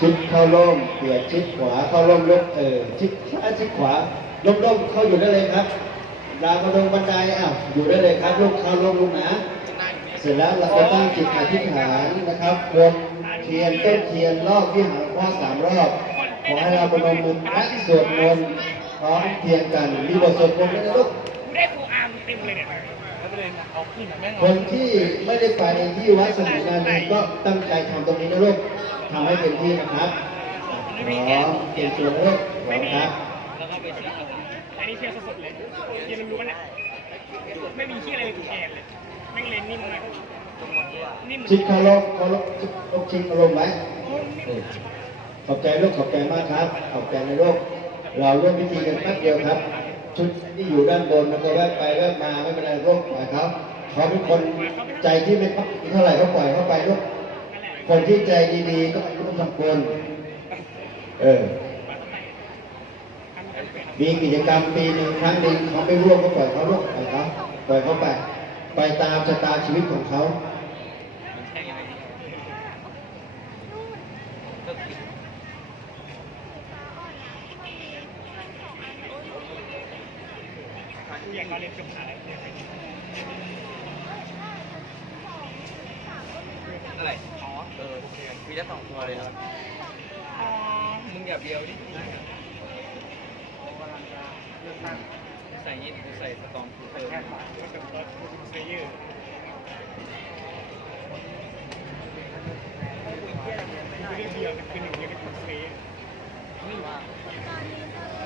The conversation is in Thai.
ชิดเข้าร่มเปลี่ยนชิดขวาเข้าร่มลบเออชิดซ้ายชิดขวาร่มร่มเข้าอยู่ได้เลยครับราวกระดงบันไดอ้าวอยู่ได้เลยครับลูกเข้าร่มลูกนะเสร็จแล้วเราจะตั้งจิตอธิษฐานนะครับวนเทียนต้นเทียนรอบที่หางพ่อสามรอบขอให้เราประนมมือและสวดมนต์พร้อมเพรียงกันมีบทสวดมนต์ด้วยนะลูกได้ครูอามเต็มเลยเนี่ย แล้วก็เลยเอาขึ้นมาแม่งคนที่ไม่ได้ไปที่วัดสมุทรนารีก็ตั้งใจทำตรงนี้นะลูกทำให้เต็มที่นะครับพร้อมเตรียมตัวนะลูกพร้อมครับแล้วก็ไปเชื่ออันนี้เชื่อสดๆเลยเชื่อล้วนๆเนี่ยไม่มีเชื่ออะไรเลยถูกแอนเลยแม่งเลยนิ่มมากนิ่มชิดเคารพเคารพลูกชิดเคารพไว้เออขอบใจลูกขอบใจมากครับ ขอบใจในลูกเราร่วมพิธีกันแป๊บเดียวครับ ชุดที่อยู่ด้านบนมันก็แวบไปแวบมาไม่เป็นไรลูกปล่อยเขาเขาเป็นคนใจที่ไม่พักเท่าไหร่ก็ปล่อยเขาไปลูกคนที่ใจดีๆก็ร่วมทำบุญเออมีกิจกรรมปีหนึ่งครั้งหนึ่งเขาไม่ร่วมก็ปล่อยเขาลูกปล่อยเขาปล่อยเขาไป ไปตามชะตาชีวิตของเขา เรียกเขาเรียนจบอะไรเรียอะไรอ๋อเออโอเคมีแค่สองตัวเลยครับอ๋อมึงอย่าเบียวดิใส่ยินใส่สตอมเติมแค่ฝามันกับรถเซเยอร์คือเรื่องเดียวคือหนึ่งเดียวกับเซเยอ